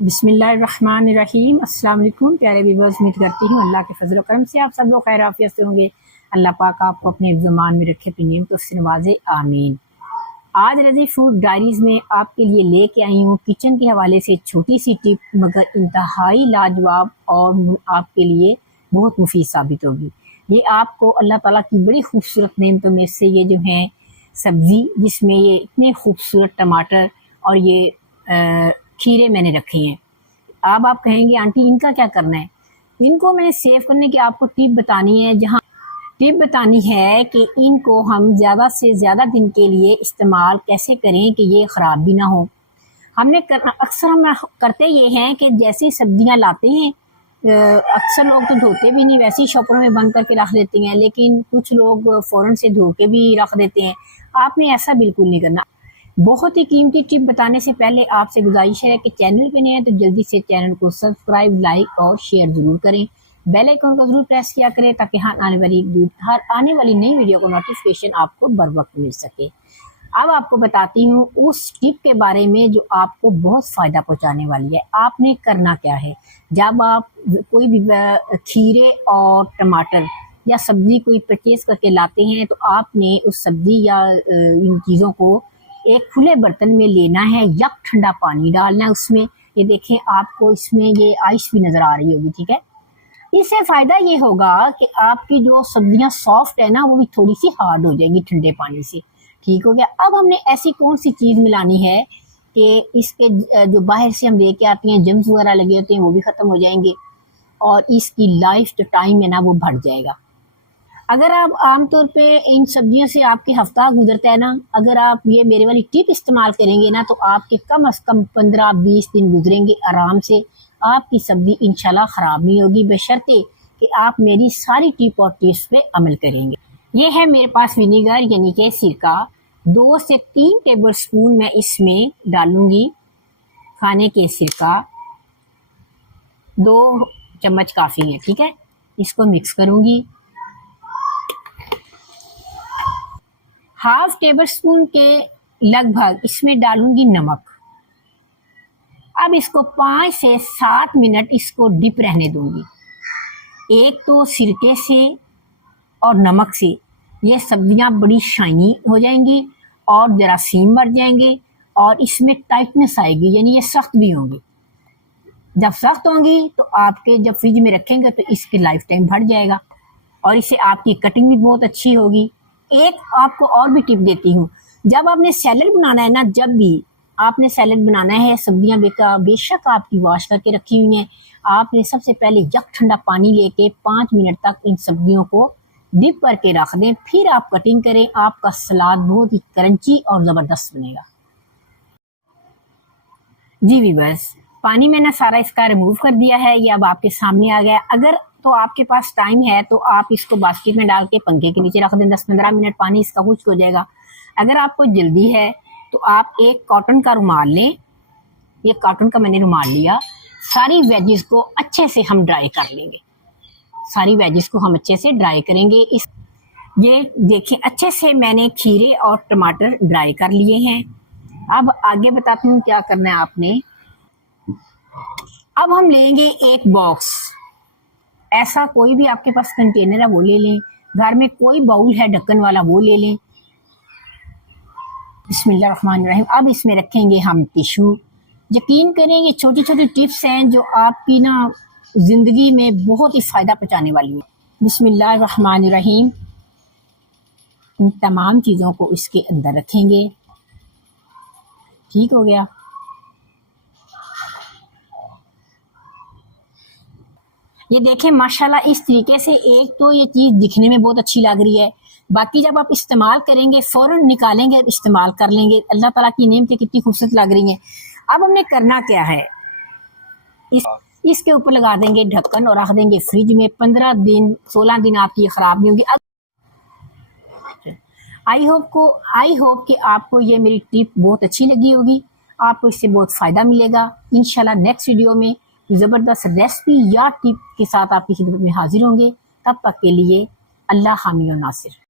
बिस्मिल्लाहिर्रहमानिर्रहीम। अस्सलाम वालेकुम प्यारे व्यूअर्स, उम्मीद करती हूँ अल्लाह के फजल करम से आप सब लोग खैर आफियत से होंगे। अल्लाह पाक आपको अपने ज़ुबान में रखे, अपनी नेमतों से नवाजे, आमीन। आज रज़ी फूड डायरीज़ में आपके लिए लेके आई हूँ किचन के हवाले से छोटी सी टिप, मगर इंतहाई लाजवाब और आपके लिए बहुत मुफीद साबित होगी। ये आपको अल्लाह ताला की बड़ी खूबसूरत नेमतों में से ये जो है सब्ज़ी, जिसमें ये इतने खूबसूरत टमाटर और ये खीरे मैंने रखे हैं। अब आप कहेंगे आंटी इनका क्या करना है? इनको मैंने सेव करने की आपको टिप बतानी है, जहाँ टिप बतानी है कि इनको हम ज़्यादा से ज़्यादा दिन के लिए इस्तेमाल कैसे करें कि ये ख़राब भी ना हो। अक्सर हम करते ये हैं कि जैसे सब्जियां लाते हैं, अक्सर लोग तो धोते भी नहीं, वैसे ही शॉपरों में बंद करके रख देते हैं, लेकिन कुछ लोग फ़ौरन से धो के भी रख देते हैं। आपने ऐसा बिल्कुल नहीं करना। बहुत ही कीमती टिप बताने से पहले आपसे गुजारिश है कि चैनल पे नए हैं तो जल्दी से चैनल को सब्सक्राइब, लाइक और शेयर ज़रूर करें। बेल आइकन को ज़रूर प्रेस किया करें ताकि हर आने वाली नई वीडियो को नोटिफिकेशन आपको बर वक्त मिल सके। अब आपको बताती हूँ उस टिप के बारे में जो आपको बहुत फ़ायदा पहुँचाने वाली है। आपने करना क्या है, जब आप कोई भी खीरे और टमाटर या सब्ज़ी कोई परचेज़ करके लाते हैं तो आपने उस सब्ज़ी या इन चीज़ों को एक खुले बर्तन में लेना है, यक ठंडा पानी डालना है उसमें। ये देखें, आपको इसमें ये आइस भी नज़र आ रही होगी, ठीक है। इससे फ़ायदा ये होगा कि आपकी जो सब्जियां सॉफ्ट है ना, वो भी थोड़ी सी हार्ड हो जाएंगी ठंडे पानी से। ठीक हो गया। अब हमने ऐसी कौन सी चीज़ मिलानी है कि इसके जो बाहर से हम लेके आते हैं जम्स वगैरह लगे होते हैं वो भी ख़त्म हो जाएंगे और इसकी लाइफ जो टाइम है ना वो बढ़ जाएगा। अगर आप आमतौर पे इन सब्जियों से आपके हफ्ता गुजरता है ना, अगर आप ये मेरे वाली टिप इस्तेमाल करेंगे ना तो आपके कम से कम 15-20 दिन गुजरेंगे आराम से। आपकी सब्जी इंशाल्लाह ख़राब नहीं होगी, बशर्ते कि आप मेरी सारी टिप और टिप्स पे अमल करेंगे। ये है मेरे पास विनीगर यानी कि सिरका। 2 से 3 टेबल स्पून मैं इसमें डालूंगी खाने के सिरका। 2 चम्मच काफ़ी है, ठीक है। इसको मिक्स करूंगी। हाफ टेबल स्पून के लगभग इसमें डालूंगी नमक। अब इसको 5 से 7 मिनट इसको डिप रहने दूंगी। एक तो सिरके से और नमक से ये सब्जियां बड़ी शाइनी हो जाएंगी और जरासीम मर जाएंगे और इसमें टाइटनेस आएगी, यानी ये सख्त भी होंगी। जब सख्त होंगी तो आपके जब फ्रिज में रखेंगे तो इसकी लाइफ टाइम बढ़ जाएगा और इससे आपकी कटिंग भी बहुत अच्छी होगी। एक आपको और भी टिप देती हूँ, जब आपने सैलड बनाना है ना, जब भी आपने सैलड बनाना है, सब्जियां बेशक आपकी वॉश करके रखी हुई हैं, आपने सबसे पहले यक ठंडा पानी लेके 5 मिनट तक इन सब्जियों को डिप करके रख दें, फिर आप कटिंग करें। आपका सलाद बहुत ही क्रंची और ज़बरदस्त बनेगा। जी व्यूअर्स, पानी मैंने सारा इसका रिमूव कर दिया है, ये अब आपके सामने आ गया। अगर तो आपके पास टाइम है तो आप इसको बास्केट में डाल के पंखे के नीचे रख दें, 10-15 मिनट पानी इसका खुश्क हो जाएगा। अगर आपको जल्दी है तो आप एक कॉटन का रुमाल लें। ये कॉटन का मैंने रुमाल लिया। सारी वेजिस को अच्छे से हम ड्राई कर लेंगे। सारी वेजिस को हम अच्छे से ड्राई करेंगे। ये देखें, अच्छे से मैंने खीरे और टमाटर ड्राई कर लिए हैं। अब आगे बताती हूँ क्या करना है आपने। अब हम लेंगे एक बॉक्स, ऐसा कोई भी आपके पास कंटेनर है वो ले लें, घर में कोई बाउल है ढक्कन वाला वो ले लें। बिस्मिल्लाहिर्रहमानिर्रहीम। अब इसमें रखेंगे हम टिश्यू। यकीन करें ये छोटी छोटी टिप्स हैं जो आपकी ना ज़िंदगी में बहुत ही फ़ायदा पहुँचाने वाली है। बिस्मिल्लाहिर्रहमानिर्रहीम। इन तमाम चीज़ों को इसके अंदर रखेंगे। ठीक हो गया। ये देखें, माशाल्लाह इस तरीके से एक तो ये चीज़ दिखने में बहुत अच्छी लग रही है, बाकी जब आप इस्तेमाल करेंगे फ़ौरन निकालेंगे और इस्तेमाल कर लेंगे। अल्लाह ताला की नेमतें कितनी खूबसूरत लग रही हैं। अब हमने करना क्या है, इसके ऊपर लगा देंगे ढक्कन और रख देंगे फ्रिज में। 15 दिन 16 दिन आपकी ख़राब नहीं होगी। आई होप कि आपको ये मेरी टिप बहुत अच्छी लगी होगी, आपको इससे बहुत फ़ायदा मिलेगा। इंशाल्लाह नेक्स्ट वीडियो में ज़बरदस्त रेसिपी या टिप के साथ आपकी खिदमत में हाजिर होंगे। तब तक के लिए अल्लाह हामी और नासिर।